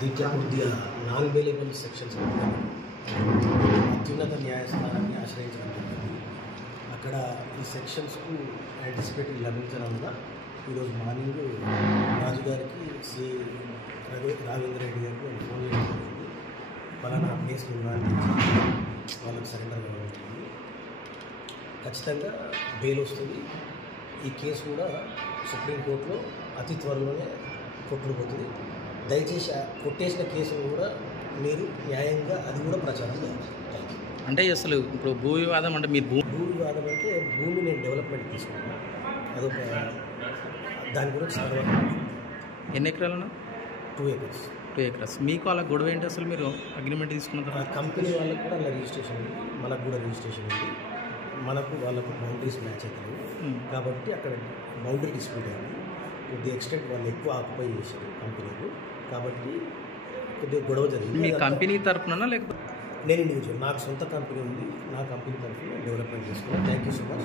దీంట్లో కొద్దిగా non available sections అత్యున్నత న్యాయస్థానాన్ని ఆశ్రయించడం జరిగింది. అక్కడ ఈ సెక్షన్స్కు యాంటిసిపేటరీ లభించడం వల్ల ఈరోజు మార్నింగ్ రాజు గారికి సిఐ రావేంద్ర రెడ్డి గారికి ఫోన్ చేయడం జరిగింది. పలానా కేసు నిర్వహించి వాళ్ళకి సరెండర్ కావడం జరిగింది. ఖచ్చితంగా బెయిల్ వస్తుంది. ఈ కేసు కూడా సుప్రీంకోర్టులో అతి త్వరలోనే కొట్టుకుపోతుంది. దయచేసి కొట్టేసిన కేసును కూడా మీరు న్యాయంగా అది కూడా ప్రచారం చేయాలి. అంటే అసలు ఇప్పుడు భూ వివాదం అంటే మీరు భూ వివాదం అంటే భూమి నేను డెవలప్మెంట్ తీసుకున్నాను. అదొక దాని గురించి తర్వాత ఎన్ని ఎకరాలను 2 acres. 2 acres. మీకు అలా గొడవ ఏంటి అసలు? మీరు అగ్రిమెంట్ తీసుకున్న తర్వాత కంపెనీ వాళ్ళకు కూడా అలా రిజిస్ట్రేషన్ ఉంది, మనకు కూడా రిజిస్ట్రేషన్ ఉంది. మనకు వాళ్ళకు బౌండరీస్ మ్యాచ్ అవుతాయి కాబట్టి అక్కడ బౌండరీ డిస్ప్యూట్ అయింది. కొద్ది ఎక్స్టెంట్ వాళ్ళు ఎక్కువ ఆక్యుపై చేశారు కంపెనీలు, కాబట్టి కొద్దిగా గొడవ జరిగింది. మీ కంపెనీ తరఫున లేకపోతే? నేను ఇండివిజువల్, నాకు సొంత కంపెనీ ఉంది, నా కంపెనీ తరఫున డెవలప్మెంట్ చేసుకున్నాను. Thank you so much.